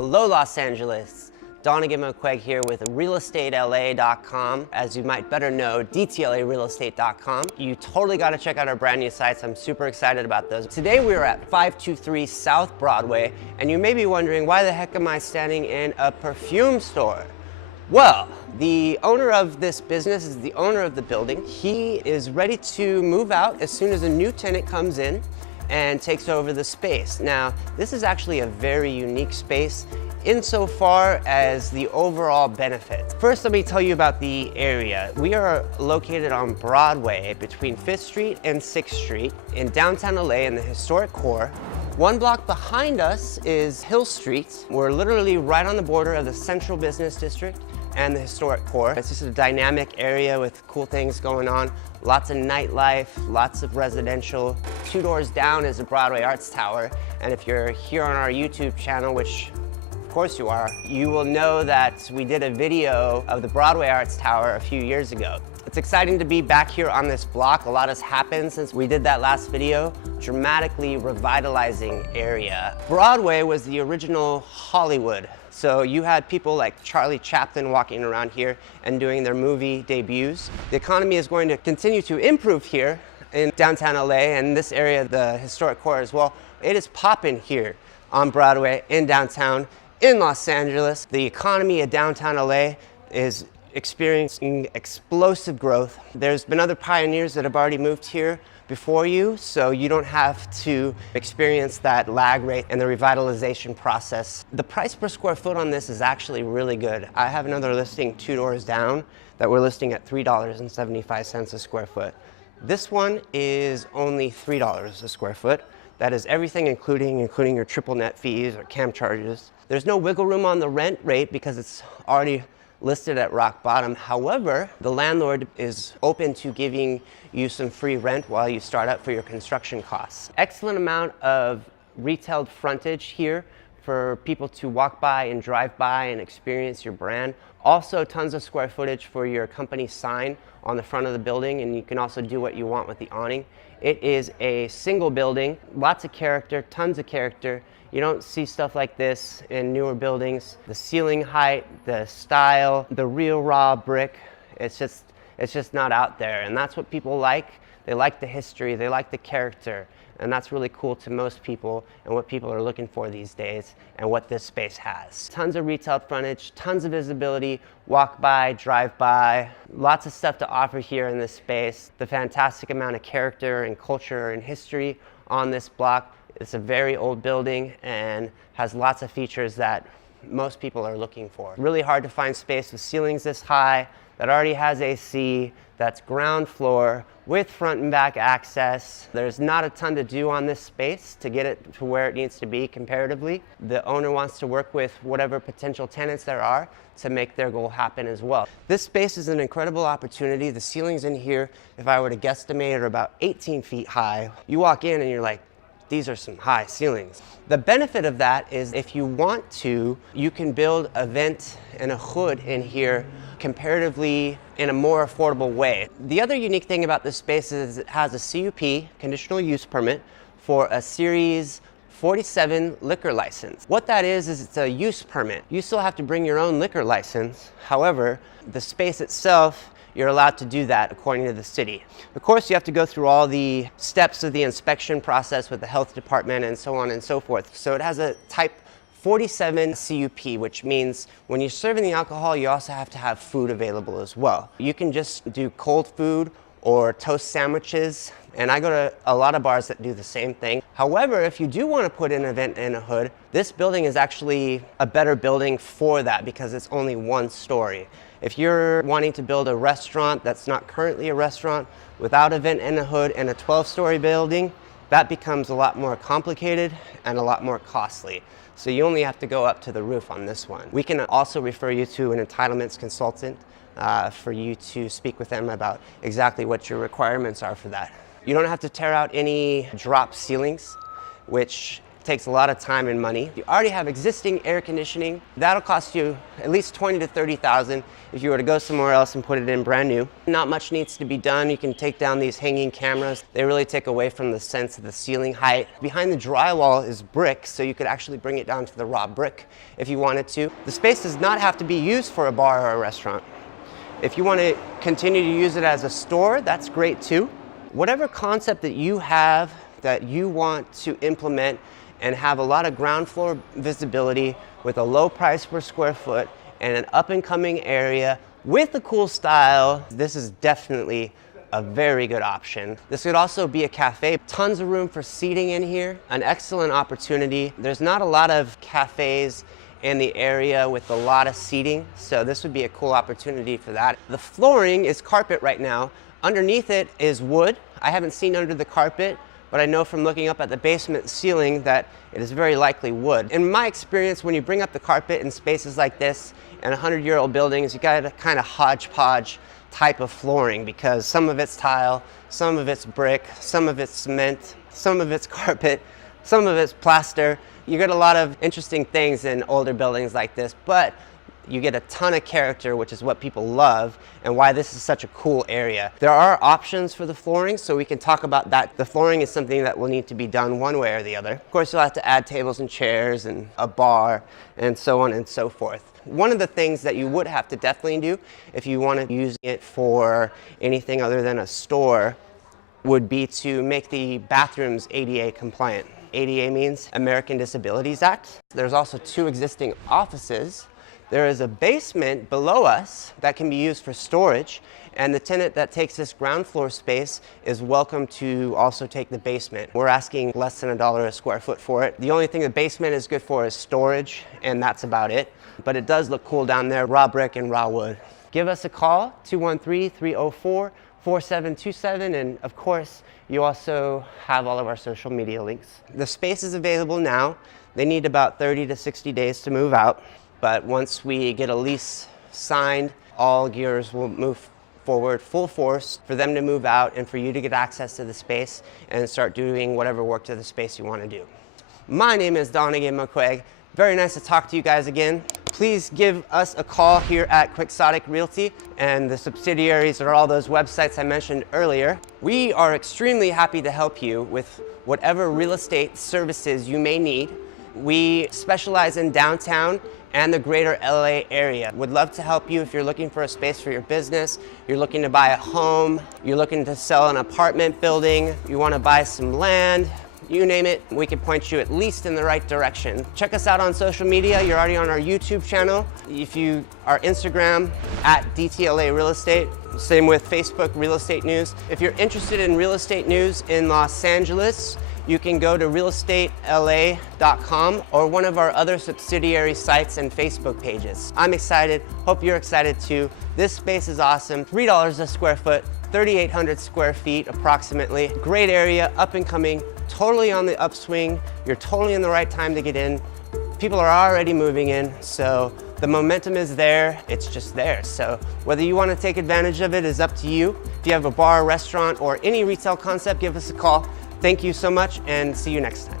Hello, Los Angeles. Donegan McQuaig here with realestatela.com. As you might better know, dtlarealestate.com. You totally got to check out our brand new sites. I'm super excited about those. Today we are at 523 South Broadway, and you may be wondering, why the heck am I standing in a perfume store? Well, the owner of this business is the owner of the building. He is ready to move out as soon as a new tenant comes in and takes over the space. Now, this is actually a very unique space insofar as the overall benefits. First, let me tell you about the area. We are located on Broadway between 5th Street and 6th Street in downtown LA in the historic core. One block behind us is Hill Street. We're literally right on the border of the Central Business District and the historic core. It's just a dynamic area with cool things going on. Lots of nightlife, lots of residential. 2 doors down is the Broadway Arts Tower. And if you're here on our YouTube channel, which of course you are, you will know that we did a video of the Broadway Arts Tower a few years ago. It's exciting to be back here on this block. A lot has happened since we did that last video. Dramatically revitalizing area. Broadway was the original Hollywood. So you had people like Charlie Chaplin walking around here and doing their movie debuts. The economy is going to continue to improve here in downtown LA and this area, the historic core as well. It is popping here on Broadway in downtown in Los Angeles. The economy of downtown LA is experiencing explosive growth. There's been other pioneers that have already moved here before you, so you don't have to experience that lag rate and the revitalization process. The price per square foot on this is actually really good. I have another listing 2 doors down that we're listing at $3.75 a square foot. This one is only $3 a square foot. That is everything including your triple net fees or CAM charges. There's no wiggle room on the rent rate because it's already listed at rock bottom. However, the landlord is open to giving you some free rent while you start up for your construction costs. Excellent amount of retailed frontage here for people to walk by and drive by and experience your brand. Also tons of square footage for your company sign on the front of the building, and you can also do what you want with the awning. It is a single building, lots of character, tons of character. You don't see stuff like this in newer buildings. The ceiling height, the style, the real raw brick, it's just not out there. And that's what people like. They like the history, they like the character. And that's really cool to most people and what people are looking for these days and what this space has. Tons of retail frontage, tons of visibility, walk by, drive by, lots of stuff to offer here in this space. The fantastic amount of character and culture and history on this block. It's a very old building and has lots of features that most people are looking for. Really hard to find space with ceilings this high, that already has AC, that's ground floor with front and back access. There's not a ton to do on this space to get it to where it needs to be comparatively. The owner wants to work with whatever potential tenants there are to make their goal happen as well. This space is an incredible opportunity. The ceilings in here, if I were to guesstimate, are about 18 feet high. You walk in and you're like, these are some high ceilings. The benefit of that is if you want to, you can build a vent and a hood in here comparatively in a more affordable way. The other unique thing about this space is it has a CUP, conditional use permit, for a Series 47 liquor license. What that is it's a use permit. You still have to bring your own liquor license. However, the space itself, you're allowed to do that according to the city. Of course, you have to go through all the steps of the inspection process with the health department and so on and so forth. So it has a type 47 CUP, which means when you're serving the alcohol, you also have to have food available as well. You can just do cold food or toast sandwiches, and I go to a lot of bars that do the same thing. However, if you do want to put an event in a hood, this building is actually a better building for that because it's only 1 story. If you're wanting to build a restaurant that's not currently a restaurant without a vent in a hood and a 12-story building, that becomes a lot more complicated and a lot more costly. So you only have to go up to the roof on this one. We can also refer you to an entitlements consultant for you to speak with them about exactly what your requirements are for that. You don't have to tear out any drop ceilings, which takes a lot of time and money. You already have existing air conditioning. That'll cost you at least $20,000 to $30,000 if you were to go somewhere else and put it in brand new. Not much needs to be done. You can take down these hanging cameras. They really take away from the sense of the ceiling height. Behind the drywall is brick, so you could actually bring it down to the raw brick if you wanted to. The space does not have to be used for a bar or a restaurant. If you want to continue to use it as a store, that's great too. Whatever concept that you have that you want to implement and have a lot of ground floor visibility with a low price per square foot and an up and coming area with a cool style, this is definitely a very good option. This could also be a cafe. Tons of room for seating in here. An excellent opportunity. There's not a lot of cafes in the area with a lot of seating, so this would be a cool opportunity for that. The flooring is carpet right now. Underneath it is wood. I haven't seen under the carpet, but I know from looking up at the basement ceiling that it is very likely wood. In my experience, when you bring up the carpet in spaces like this and 100-year-old buildings, you got a kind of hodgepodge type of flooring because some of it's tile, some of it's brick, some of it's cement, some of it's carpet, some of it's plaster. You get a lot of interesting things in older buildings like this, but you get a ton of character, which is what people love and why this is such a cool area. There are options for the flooring, so we can talk about that. The flooring is something that will need to be done one way or the other. Of course, you'll have to add tables and chairs and a bar and so on and so forth. One of the things that you would have to definitely do if you want to use it for anything other than a store would be to make the bathrooms ADA compliant. ADA means American Disabilities Act. There's also 2 existing offices. There is a basement below us that can be used for storage, and the tenant that takes this ground floor space is welcome to also take the basement. We're asking less than $1 a square foot for it. The only thing the basement is good for is storage, and that's about it. But it does look cool down there, raw brick and raw wood. Give us a call, 213-304-4727, and of course, you also have all of our social media links. The space is available now. They need about 30 to 60 days to move out. But once we get a lease signed, all gears will move forward full force for them to move out and for you to get access to the space and start doing whatever work to the space you want to do. My name is Donaghy McQuaig. Very nice to talk to you guys again. Please give us a call here at Quixotic Realty, and the subsidiaries are all those websites I mentioned earlier. We are extremely happy to help you with whatever real estate services you may need. We specialize in downtown and the greater LA area. Would love to help you if you're looking for a space for your business, you're looking to buy a home, you're looking to sell an apartment building, you want to buy some land, you name it, we can point you at least in the right direction. Check us out on social media. You're already on our YouTube channel. If you are Instagram, at DTLA Real Estate. Same with Facebook Real Estate News. If you're interested in real estate news in Los Angeles, you can go to realestatela.com or one of our other subsidiary sites and Facebook pages. I'm excited, hope you're excited too. This space is awesome, $3 a square foot, 3,800 square feet approximately. Great area, up and coming, totally on the upswing. You're totally in the right time to get in. People are already moving in, so the momentum is there, it's just there. So whether you want to take advantage of it is up to you. If you have a bar, restaurant, or any retail concept, give us a call. Thank you so much and see you next time.